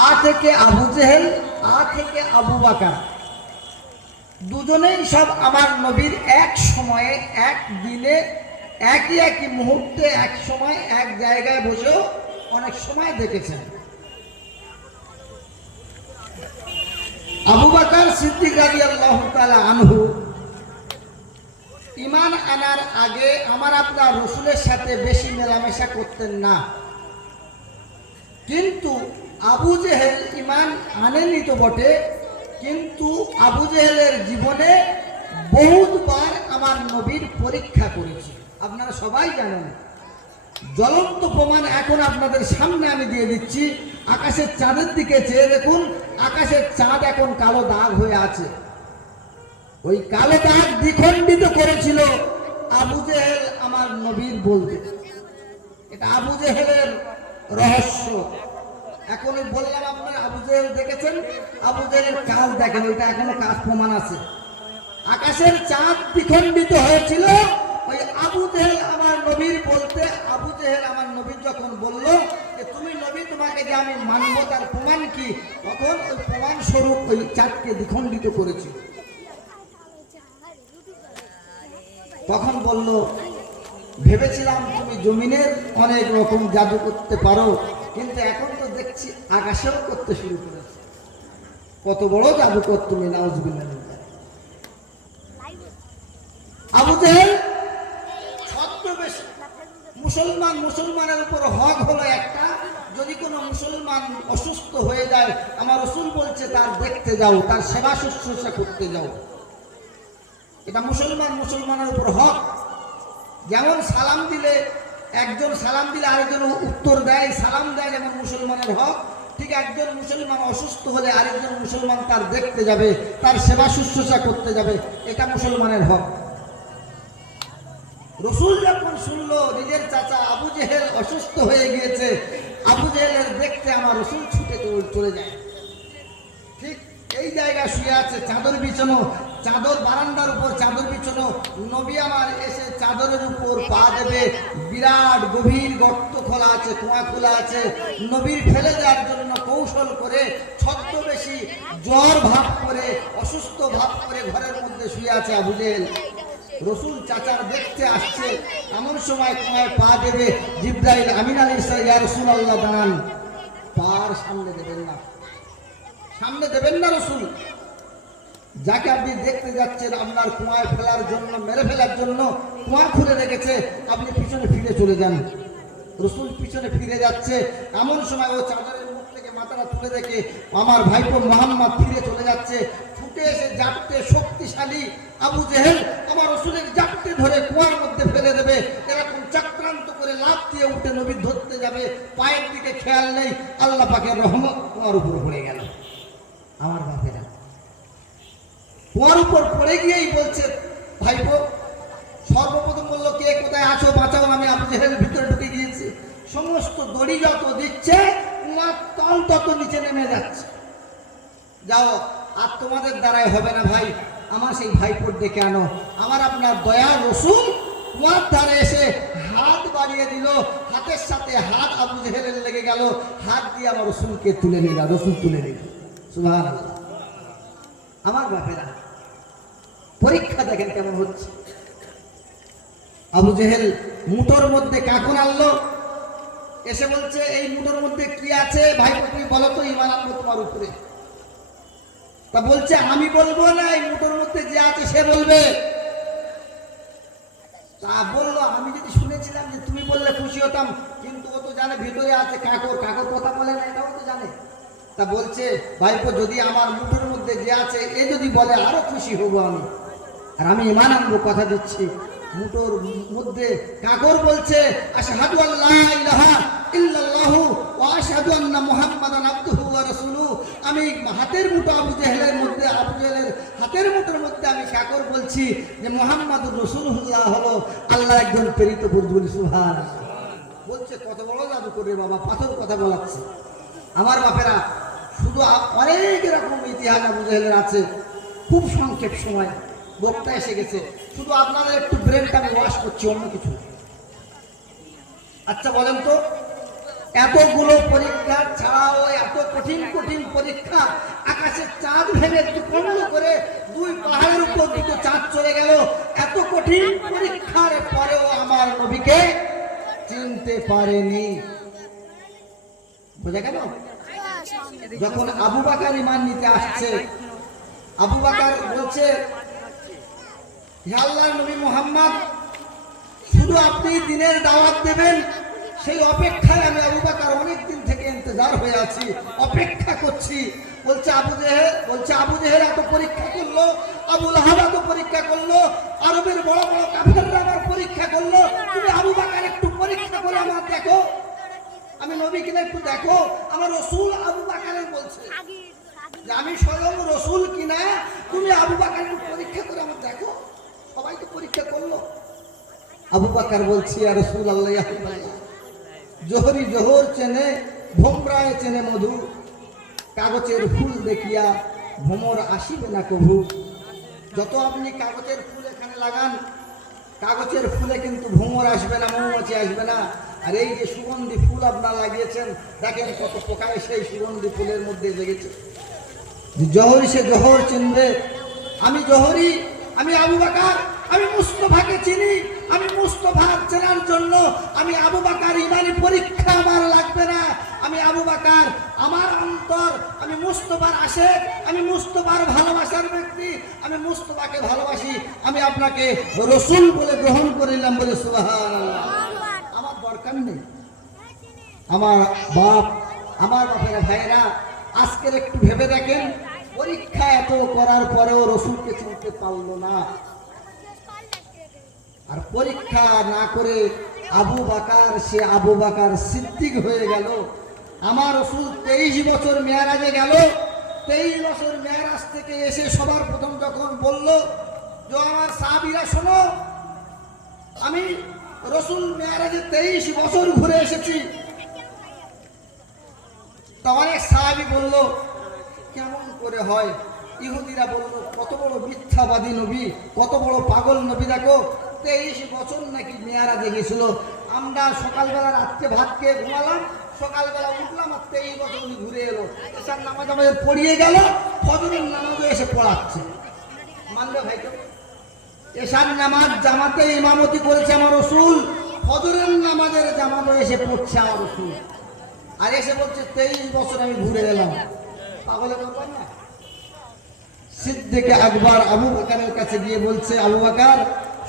আ থেকে আবু জেহেল, আ থেকে আবু বকর, দুজনেই সব আমার নবীর এক সময়ে, এক দিনে, একই একই মুহূর্তে, এক সময় এক জায়গায় বসেও অনেক সময় দেখেছেন। আবু বকর সিদ্দিক রাদিয়াল্লাহু তাআলা আনহু ঈমান আনার আগে আমার আপনার রসুলের সাথে বেশি মেলামেশা করতেন না, কিন্তু আবু জেহেল ঈমান আনেনি তো বটে, কিন্তু আবু জেহেলের জীবনে বহুতবার আমার নবীর পরীক্ষা করেছে। আপনারা সবাই জানেন, জ্বলন্ত প্রমাণ এখন আপনাদের সামনে আমি দিয়ে দিচ্ছি। আকাশের চাঁদের দিকে চেয়ে দেখুন, আকাশের চাঁদ এখন কালো দাগ হয়ে আছে। ওই কালো দাগ দ্বিখণ্ডিত করেছিল আবু জেহেল আমার নবীর বলতে। এটা আবু জেহেলের রহস্য। এখন বললাম আপনারা আবু জেহেল দেখেছেন, আবু জেহেলের কাজ দেখেন, ওইটা এখনো কাজ প্রমাণ আছে। আকাশের চাঁদ দ্বিখণ্ডিত হয়েছিল ওই আবু জেহেল আমার নবীর বলতে। আবু জেহেল আমার নবীর যখন বলল যে তুমি নবী, তোমাকে যে আমি মানব, তার প্রমাণ কি, তখন ওই প্রমাণ স্বরূপ ওই চাঁদকে দ্বিখণ্ডিত করেছিল। তখন বলল, ভেবেছিলাম তুমি জমিনের অনেক রকম জাদু করতে পারো, কিন্তু এখন তো দেখছি আকাশেও করতে শুরু করেছে। কত বড় জাদুকর তুমি, নাউজুবিল্লাহ। আবু জেহেল ছদ্মবেশে মুসলমানের উপর হক হলো একটা, যদি কোনো মুসলমান অসুস্থ হয়ে যায় আমার রাসূল বলছে তার দেখতে যাও, তার সেবা শুশ্রূষা করতে যাও। এটা মুসলমানের উপর হক। যেমন সালাম দিলে একজন সালাম দিলে আরেকজন উত্তর দেয়, সালাম দেয়, যেমন মুসলমানের হক, ঠিক একজন মুসলমান অসুস্থ হলে আরেকজন মুসলমান তার দেখতে যাবে, তার সেবা শুশ্রূষা করতে যাবে, এটা মুসলমানের হক। রাসূল যখন শুনলো নিজের চাচা আবু জেহেল অসুস্থ হয়ে গিয়েছে, আবু জেহেলের দেখতে আমার রাসূল ছুটে চলে যায়। ঠিক এই জায়গা শুয়ে আছে, চাদর বিছানো, চাদর বারান্দার উপর চাদর বিছানো। নবী আমার এসে চাদরের উপর পা দেবে, বিরাট গভীর গর্ত খোলা আছে, কুয়া খোলা আছে। নবীর ফেলে দেওয়ার জন্য কৌশল করে ছদ্মবেশী জ্বর ভাব করে, অসুস্থ ভাব করে ঘরের মধ্যে শুয়ে আছে আবু জেহেল। রাসূল চাচার দেখতে আসছে, এমন সময় কুয়ায় পা দেবে। জিবরাইল আমিন আলাইহিস সালাম, ইয়া রাসূলুল্লাহ দাঁড়ান। পার সামনে দেবেন না, সামনে দেবেন না। রাসূল যাকে আপনি দেখতে যাচ্ছেন আপনার কুয়ায় ফেলার জন্য, মেরে ফেলার জন্য কুয়া খুলে রেখেছে, আপনি পিছনে ফিরে চলে যান। রাসূল পিছনে ফিরে যাচ্ছে, এমন সময় ও চাদরের মুখ থেকে মাথাটা তুলে রেখে আমার ভাইপো মুহাম্মদ ফিরে চলে যাচ্ছে। ছুটে এসে জাপটে শক্তিশালী আবু জেহেল আমার রাসূলের জাপটে ধরে কুয়ার মধ্যে ফেলে দেবে। এরকম চক্রান্ত করে লাফ দিয়ে উঠে নবী ধরতে যাবে, পায়ের দিকে খেয়াল নেই, আল্লাহ পাকের রহমত কুয়ার উপর পড়ে গেল। আমার বাপেরা কুয়ার উপর পড়ে গিয়েই বলছে, ভাইপো সর্বপ্রথম বললো, কে কোথায় আছো, বাঁচাও, আমি আবু জেহেলের ভিতরে ঢুকে গিয়েছি। সমস্ত দড়ি যত দিচ্ছে কুয়ার তল তত নিচে নেমে যাচ্ছে। যাও, আর তোমাদের দ্বারাই হবে না ভাই, আমার সেই ভাইপোর ডেকে আনো। আমার আপনার দয়ার রাসূল কুয়ার ধারে এসে হাত বাড়িয়ে দিল, হাতের সাথে হাত আবু জেহেলের লেগে গেল, হাত দিয়ে আমার রাসূলকে তুলে নিল, রাসূল তুলে নিল। সুবহানাল্লাহ। আমার বাপেরা পরীক্ষা দেখেন কেমন হচ্ছে। আবু জেহেল মুঠোর মধ্যে কাকন আনলো, এসে বলছে, এই মুঠোর মধ্যে কি আছে ভাই, তুমি বলো তো, ঈমান আনবো তোমার উপরে। তা বলছে, আমি বলবো না, এই মুঠোর মধ্যে যে আছে সে বলবে। তা বললো, আমি যদি শুনেছিলাম যে তুমি বললে খুশি হতাম, কিন্তু ও তো জানে ভিতরে আছে কাকর, কাকর কথা বলে না, এটাও তো জানে। তা বলছে, ভাইপো যদি আমার মুঠোর মধ্যে যে আছে এ যদি বলে আরো খুশি হবো আমি, আর আমি ঈমান আনবো, কথা দিচ্ছি। মুঠোর মধ্যে কাকর বলছে, আশহাদু আল্লা ইলাহা ইল্লাল্লাহু ওয়া আশহাদু আন্না মুহাম্মাদান আবদুহু ওয়া রাসূলুহু। আমি হাতের মুঠো আবু জেহেলের মধ্যে, আবু জেহেলের হাতের মুঠোর মধ্যে আমি কাকর বলছি যে মুহাম্মাদুর রাসূলুল্লাহ হলো আল্লাহ একজন প্রেরিত বন্ধু। সুবহানাল্লাহ। বলছে, কত বড় জাদু করে বাবা, পাথর কথা বলাচ্ছে। আমার বাপেরা শুধু অনেক এরকম ইতিহাস আবু জেহেলের আছে, খুব সংক্ষেপ সময় বক্তা এসে গেছে, শুধু আপনাদের একটু ব্রেনটা আমি ওয়াশ করছি, অন্য কিছু। আচ্ছা বলেন তো, এতগুলো পরীক্ষা ছাড়াও, এত কঠিন পরীক্ষা। আকাশের চাঁদ ভেঙে দুখণ্ড করে দুই পাহাড়ের উপর দুটো চাঁদ চলে গেল। এত কঠিন পরীক্ষার পরেও আমার নবীকে চিনতে পারেনি। বোঝা গেল? যখন আবু বকর ঈমান নিতে আসছে, আবু বকর বলছে, হে আল্লাহর নবী মুহাম্মদ, শুধু আপনি দিনের দাওয়াত দেবেন সেই অপেক্ষায় আমি আবু বকর অনেক দিন থেকে ইন্তজার হয়ে আছি, অপেক্ষা করছি। বলছে আবু জেহেল এত পরীক্ষা করলো, আবু লাহাব এত পরীক্ষা করলো, আরবের বড় বড় কাফেররা আমার পরীক্ষা করলো, তুমি আবু বকর একটু পরীক্ষা করে আমার দেখো, আমি নবী কিনা একটু দেখো। আমার রাসূল আবু বকরের বলছে যে আমি স্বয়ং রাসূল কিনা, তুমি আবু বকর একটু পরীক্ষা করে আমার দেখো। সবাই তো পরীক্ষা করলো। আবু বকর বলছি, ইয়া রাসূলুল্লাহ, ইয়া হাবিবাল্লাহ, জোহরি জোহর চেনে, ভোমরায় চেনে মধু, কাগজের ফুল দেখিয়া ভ্রমর আসিবে না কভু। যত আপনি কাগজের ফুল এখানে লাগান, কাগজের ফুলে কিন্তু ভ্রমর আসবে না, মৌমাছি আসবে না। আর এই যে সুগন্ধি ফুল আপনারা লাগিয়েছেন, দেখেন কত পোকায় সেই সুগন্ধি ফুলের মধ্যে লেগেছে। জোহরি সে জোহর চিনবে, আমি জোহরি, আমি আবু বকর, আমি মুস্তাফাকে চিনি। আমি মুস্তাফার চেনার জন্য আমি আবু বকর ঈমানি পরীক্ষা আমার লাগবে না। আমি আবু বকর, আমার অন্তর, আমি মুস্তাফার আশেক, আমি মুস্তাফার ভালোবাসার ব্যক্তি, আমি মুস্তাফাকে ভালোবাসি। আমি আপনাকে রাসূল বলে গ্রহণ করিলাম, বলে সুবহানাল্লাহ। আমার দরকার নেই। আমার বাপের ভাইরা, আজকের একটু ভেবে দেখেন, পরীক্ষা এত করার পরেও রাসূলকে চিনতে পারলো না। আর পরীক্ষা না করে আবু বকর, সে আবু বকর সিদ্দিক হয়ে গেল। আমার রাসূল 23 বছর মেরাজে গেল। 23 বছর মেরাজ থেকে এসে সবার প্রথম যখন বলল যে আমার সাহাবীরা শোনো, আমি রাসূল মেরাজে 23 বছর ঘুরে এসেছি। তখন এক সাহাবী বলল, কেমন করে হয়? ইহুদিরা বলল, কত বড় মিথ্যাবাদী নবী, কত বড় পাগল নবী, দেখো 23 বছর নাকি মেয়ারাজে গেছিল। আমরা সকালবেলা রাত্রে ভাত খেয়ে ঘুমালাম, সকালবেলা উঠলাম আর 23 বছর উনি ঘুরে এলো। এসার নামাজ আমাদের পড়িয়ে গেল, ফজরের নামাজও এসে পড়াচ্ছে। মানবে ভাই তো? এসার নামাজ জামাতে ইমামতি করেছে আমার রাসূল, ফজরের নামাজের জামাতও এসে পড়ছে আমার রাসূল, আর এসে বলছে 23 বছর আমি ঘুরে এলাম। পাগলের ব্যাপার না? সিদ্দিক আকবর আবু বকরের কাছে গিয়ে বলছে, আবু বকর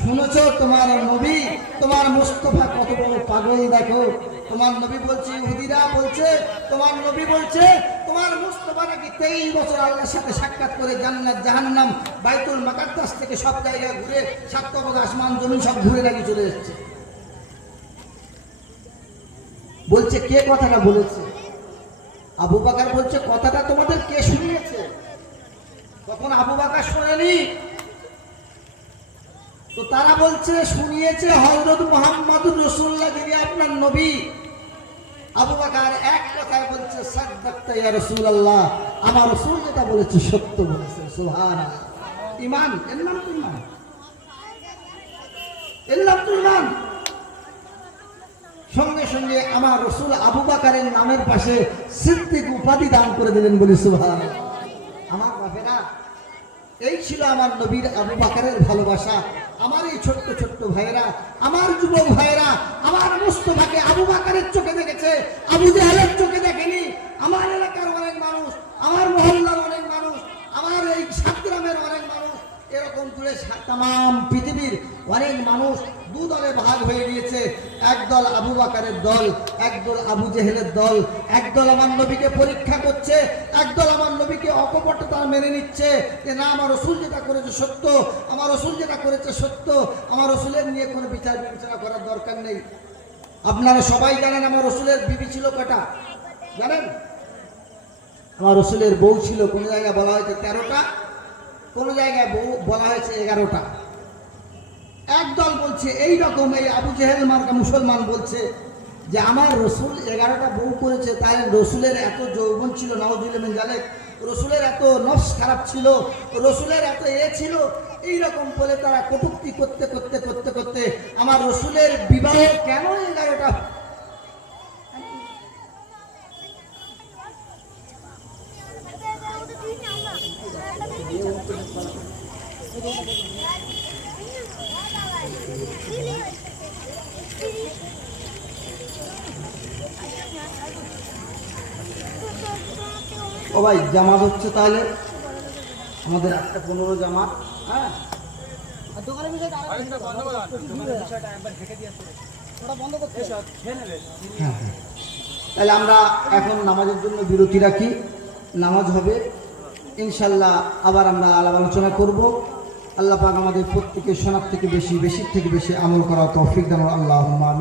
শুনেছো তোমার নবী, তোমার মুস্তাফা কত বড় পাগল, দেখো তোমার নবী বলছে, ইহুদিরা বলছে, তোমার নবী বলছে তোমার মুস্তাফা নাকি 23 বছর আল্লাহর সাথে সাক্ষাৎ করে জান্নাত জাহান্নাম বাইতুল মুকাদ্দাস থেকে সব জায়গা ঘুরে, সাতটা আসমান জমিন সব ঘুরে নাকি চলে এসেছে। বলছে কে কথাটা বলেছে? আবু বকর বলছে, কথাটা তোমাদের কে শুনিয়েছে? তখন আবু বকর শোনেনি, তো তারা বলছে শুনিয়েছে হযরত মুহাম্মদুর রাসূলুল্লাহ, যিনি আপনার নবী। আবু বকর এক কথায় বলছে, সাদ্দাকতা ইয়া রাসূলুল্লাহ, আমার রাসূল যেটা বলেছে সত্য বলেছে। সুবহানাল্লাহ। ঈমান, এর নাম তো ঈমান, এর নাম তো ঈমান। সঙ্গে সঙ্গে আমার রাসূল আবু বকরের নামের পাশে সিদ্দিক উপাধি দান করে দিলেন, বলি সুবহানাল্লাহ। আমার বাপেরা, এই ছিল আমার নবীর আবু বকরের ভালোবাসা। আমার এই ছোট্ট ছোট্ট ভাইয়েরা, আমার যুবক ভাইয়েরা, আমার মুস্তাফাকে আবু বকরের চোখে দেখেছে, আবু জেহেলের চোখে দেখেনি। আমার এলাকার অনেক মানুষ, আমার মহল্লার অনেক মানুষ, আমার এই সাতগ্রামের অনেক মানুষ, এরকম করে তাম পৃথিবীর অনেক মানুষ দু দলে ভাগ হয়ে গিয়েছে। একদল আবু বকরের দল, একদল আবু জেহেলের দল। একদল আমার নবীকে পরীক্ষা করছে, একদল আমার নবীকে অকপটতা মেনে নিচ্ছে যে না, আমার রাসূল যেটা করেছে সত্য, আমার রাসূল যেটা করেছে সত্য, আমার রাসূলের নিয়ে কোনো বিচার বিবেচনা করার দরকার নেই। আপনারা সবাই জানেন আমার রাসূলের বিবি ছিল কটা জানেন? আমার রাসূলের বউ ছিল, কোন জায়গায় বলা হয়েছে 13টা, কোন জায়গায় বউ বলা হয়েছে 11টা। একদল বলছে এইরকম, এই আবু জেহেল মার্কা মুসলমান বলছে যে আমার রাসূল 11টা বউ করেছে, তাই রাসূলের এত যৌবন ছিল, নাউযুবিল্লাহ মিন যালিক, রাসূলের এত নফস খারাপ ছিল, রাসূলের এত ছিল, এইরকম বলে তারা কটূক্তি করতে করতে করতে করতে আমার রাসূলের বিবাহ কেন 11টা ও ভাই জামাত হচ্ছে তাহলে আমাদের 8:15 জামাত। হ্যাঁ হ্যাঁ, তাহলে আমরা এখন নামাজের জন্য বিরতি রাখি, নামাজ হবে ইনশাল্লাহ, আবার আমরা আলাপ আলোচনা করব। আল্লাহ পাক আমাদের প্রত্যেকের শোনার থেকে বেশি, বেশির থেকে বেশি আমল করা তৌফিক দান। আল্লাহুম্মা আমিন।